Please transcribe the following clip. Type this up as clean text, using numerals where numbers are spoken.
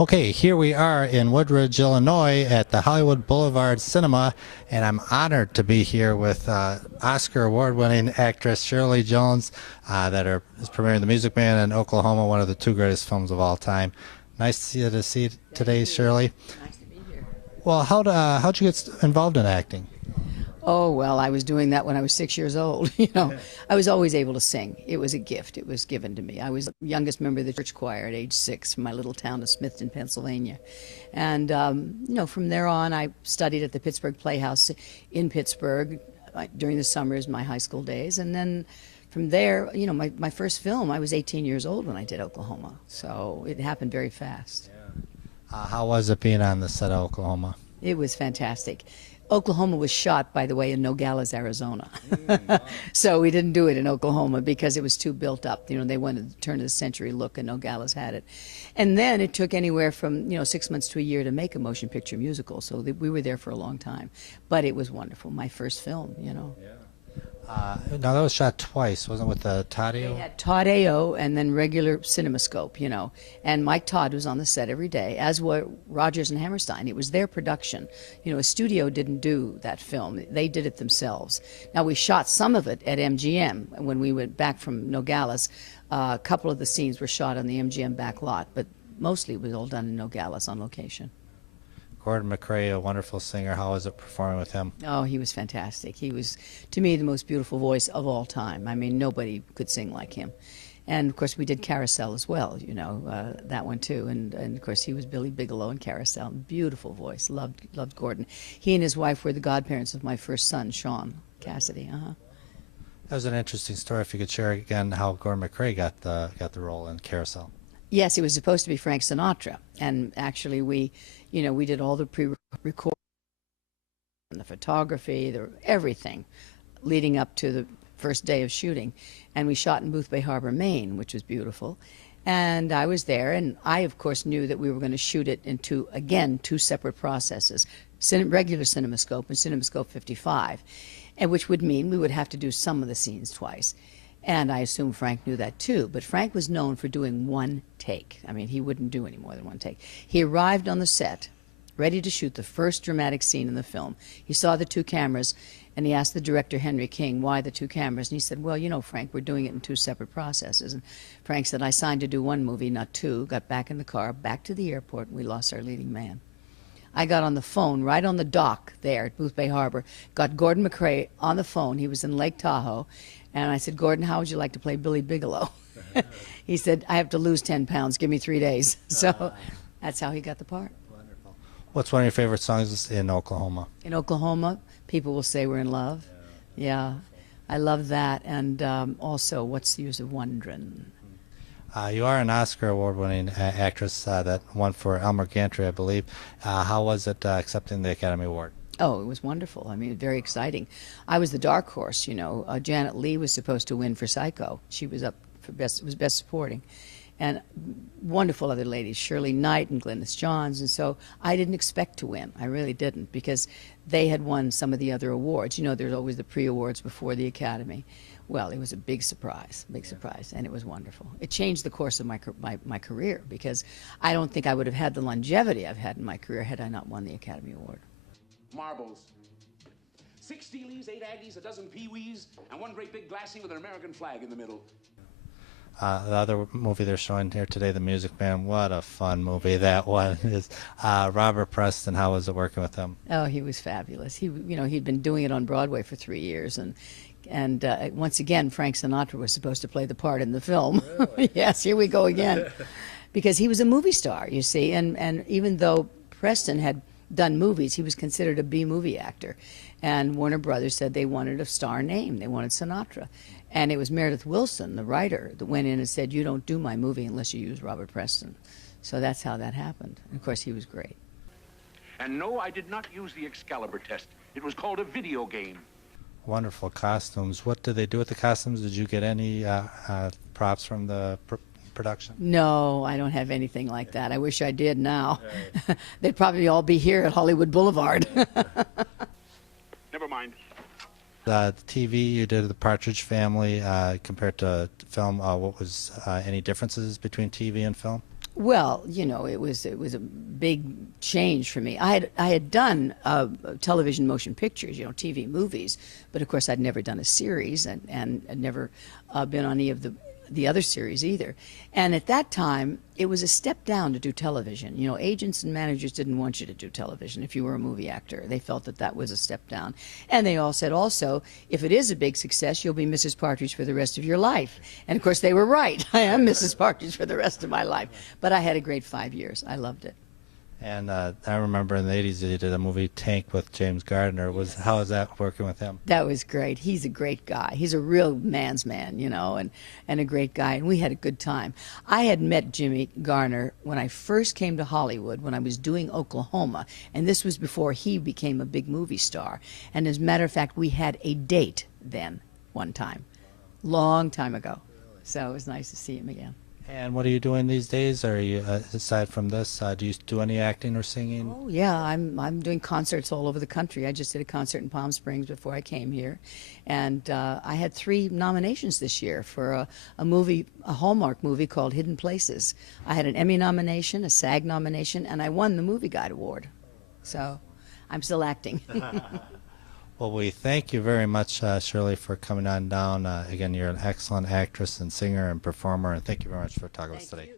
Okay, here we are in Woodridge, Illinois at the Hollywood Boulevard Cinema, and I'm honored to be here with Oscar award-winning actress Shirley Jones is premiering The Music Man in Oklahoma, one of the two greatest films of all time. Nice to see you today, Shirley. Nice to be here. Well, how'd you get involved in acting? Oh, well, I was doing that when I was 6 years old. I was always able to sing. It was a gift. It was given to me. I was the youngest member of the church choir at age 6 from my little town of Smithton, Pennsylvania. And, from there on, I studied at the Pittsburgh Playhouse in Pittsburgh during the summers, my high school days. And then from there, my first film, I was 18 years old when I did Oklahoma. So it happened very fast. How was it being on the set of Oklahoma? It was fantastic. Oklahoma was shot, by the way, in Nogales, Arizona. So we didn't do it in Oklahoma because it was too built up. They wanted the turn of the century look, and Nogales had it. And then it took anywhere from 6 months to a year to make a motion picture musical. So we were there for a long time. But it was wonderful. My first film, Yeah. Now that was shot twice, wasn't it, with the Taddeo? They had Todd A.O. and then regular CinemaScope, And Mike Todd was on the set every day, as were Rogers and Hammerstein. It was their production. A studio didn't do that film. They did it themselves. Now, we shot some of it at MGM when we went back from Nogales. A couple of the scenes were shot on the MGM back lot, but mostly it was all done in Nogales on location. Gordon MacRae, a wonderful singer. How was it performing with him? Oh, he was fantastic. He was, to me, the most beautiful voice of all time. I mean, nobody could sing like him. And, of course, we did Carousel as well, that one too. And, of course, he was Billy Bigelow in Carousel. Beautiful voice. Loved Gordon. He and his wife were the godparents of my first son, Sean Cassidy. That was an interesting story. If you could share again how Gordon MacRae got the role in Carousel. Yes, it was supposed to be Frank Sinatra. And actually we did all the pre-recording, the photography, everything leading up to the first day of shooting. And we shot in Boothbay Harbor, Maine, which was beautiful. And I was there, and I, of course, knew that we were going to shoot it in two separate processes, regular CinemaScope and CinemaScope 55, and which would mean we would have to do some of the scenes twice. And I assume Frank knew that too, but Frank was known for doing one take. I mean, he wouldn't do any more than one take. He arrived on the set, ready to shoot the first dramatic scene in the film. He saw the two cameras, and he asked the director, Henry King, why the two cameras? And he said, well, Frank, we're doing it in two separate processes. And Frank said, I signed to do one movie, not two. Got back in the car, back to the airport, and we lost our leading man. I got on the phone right on the dock there at Boothbay Harbor, got Gordon MacRae on the phone. He was in Lake Tahoe. And I said, Gordon, how would you like to play Billy Bigelow? He said, I have to lose 10 pounds. Give me 3 days. So that's how he got the part. Wonderful. What's one of your favorite songs in Oklahoma? In Oklahoma, People Will Say We're in Love. Yeah, I love that. And also, What's the Use of Wonderin'? You are an Oscar award-winning actress that won for Elmer Gantry, I believe. How was it accepting the Academy Award? Oh, it was wonderful. I mean, very exciting. I was the dark horse, Janet Leigh was supposed to win for Psycho. She was up for best supporting. And wonderful other ladies, Shirley Knight and Glynis Johns. And so I didn't expect to win. I really didn't, because they had won some of the other awards. There's always the pre-awards before the Academy. Well, it was a big surprise, and it was wonderful. It changed the course of my career, because I don't think I would have had the longevity I've had in my career had I not won the Academy Award. Marbles. 6 Steelies, 8 Aggies, a dozen Pee-wees, and one great big glassing with an American flag in the middle. The other movie they're showing here today, The Music Man, what a fun movie that one is. Robert Preston, how was it working with him? Oh, he was fabulous. He'd been doing it on Broadway for 3 years, and once again, Frank Sinatra was supposed to play the part in the film. Really? Yes, here we go again. Because he was a movie star, you see, and even though Preston had done movies, he was considered a B-movie actor. And Warner Brothers said they wanted a star name. They wanted Sinatra. And it was Meredith Willson, the writer, that went in and said, you don't do my movie unless you use Robert Preston. So that's how that happened. And of course, he was great. And no, I did not use the Excalibur test. It was called a video game. Wonderful costumes. What did they do with the costumes? Did you get any props from the production? No, I don't have anything like that. I wish I did now. Right. They'd probably all be here at Hollywood Boulevard. Never mind. The TV you did, The Partridge Family, compared to film, what was any differences between TV and film? Well, you know, it was a big change for me. I had done television motion pictures, you know, TV movies, but of course I'd never done a series, and I'd never been on any of the other series either. And at that time, it was a step down to do television. You know, agents and managers didn't want you to do television if you were a movie actor. They felt that that was a step down. And they all said also, if it is a big success, you'll be Mrs. Partridge for the rest of your life. And of course they were right. I am Mrs. Partridge for the rest of my life. But I had a great 5 years. I loved it. And I remember in the 80s you did a movie, Tank, with James Garner. How was that working with him? That was great. He's a great guy. He's a real man's man, you know, and a great guy. And we had a good time. I had met Jimmy Garner when I first came to Hollywood, when I was doing Oklahoma. And this was before he became a big movie star. And as a matter of fact, we had a date then, one time, long time ago. So it was nice to see him again. And what are you doing these days? Are you, aside from this, do you do any acting or singing? Oh yeah, I'm doing concerts all over the country. I just did a concert in Palm Springs before I came here, and I had 3 nominations this year for a movie, a Hallmark movie called Hidden Places. I had an Emmy nomination, a SAG nomination, and I won the Movie Guide Award. So I'm still acting. Well, we thank you very much, Shirley, for coming on down. Again, you're an excellent actress and singer and performer, and thank you very much for talking with us today.